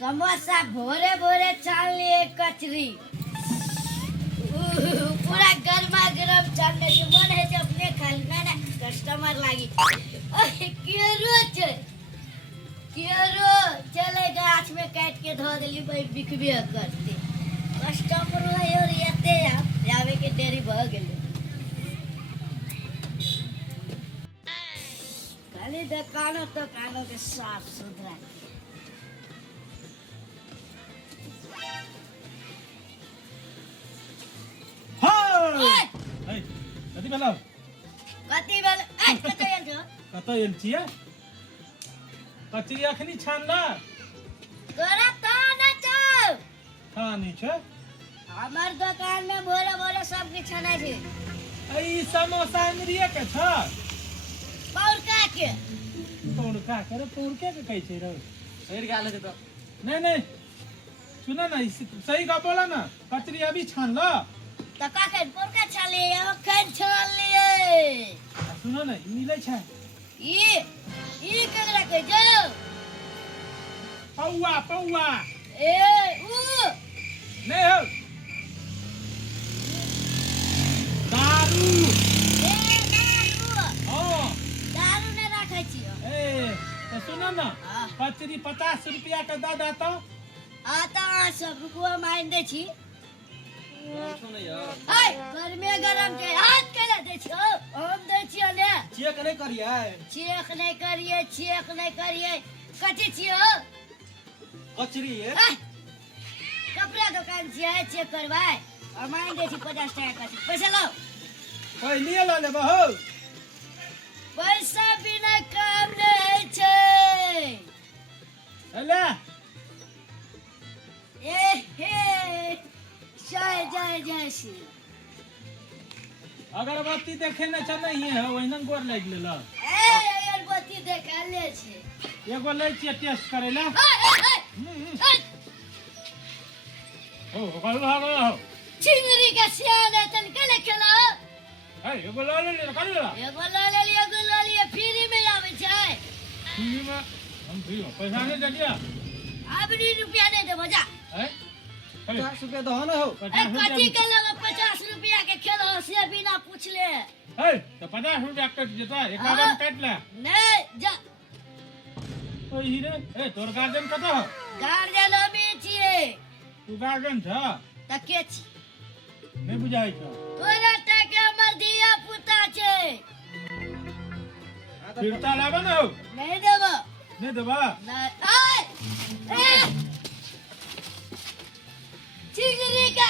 समोसा भोरे भोरे छान लिए कचरी पूरा गर्मा गर्म छानने के मन है जब अपने खाना ना कस्टमर लागी केरो चलेगा हाथ में काट के धो देली भाई बिकबे करते कस्टमर और येते जावे के देरी भ गेले खाली दुकानों तो कानों के साफ सुथरा कति बेला कत एल छियै कचरी अखनी छानला तोरा तो न चल खानी छै हमार दुकान में भोरे भोरे सब के छना छै ई समोसा इंद्रिय के छ पौरका के पौरका करे पौरके के कहै छै रे सही गाले छै तो नहीं सुना ना सही का बोला ना कचरी अभी छानला तो का के पौरका छाले अखन छान लिए सुना ना मिलै छै ई केकरा के जाओ पौआ ए ऊ नहीं हो दारू ए दारू हां दारू ने रखै छियो ए तो सुना ना हाँ। कचरी 50 रुपया के दे देता आता सब रुपया मान दे छी छो नै यार हाय गर्मी गरम के हाथ केला दे छियो हम दे छियो ने चेक नै करियै चेक नहीं करिए कथी छियो कचरी है हाय कपड़ा दुकान छियै चेक करवाए और मान दे छी 50 टका कथी पैसा लो पहले ला ले बहो पैसा बिना काम नहीं छै अले ए हे जय श्री अगरबत्ती देखे न छ नहीं है ओहिना गोर लाग लेला ए अगरबत्ती देखा ले छै एगो ले छियै टेस्ट करे ला ओ हो चिंगरी का सियान तन कले खेला ए एगो ला ले कर ला एगो ले लिए फ्री में आवे छै फ्री में हम फ्री में पैसा नहीं दे दिया अबरी रुपया नहीं दे बजा है 50 रुपया दहो न हो ए कथी के लगे 50 रुपया के खेलो से बिना पूछले है तो 50 रुपया कट देता एक आदमी काट ले नहीं जा ओ हीरे ए तोर गार्डन कत हो गार्जियन में छिए तू गार्डन छ त के छी नहीं बुझाई छ तोरा टके हमर धिया पुता छै फिरता लाबा न हो नहीं देबो नहीं देबा नहीं ए चिंगरी का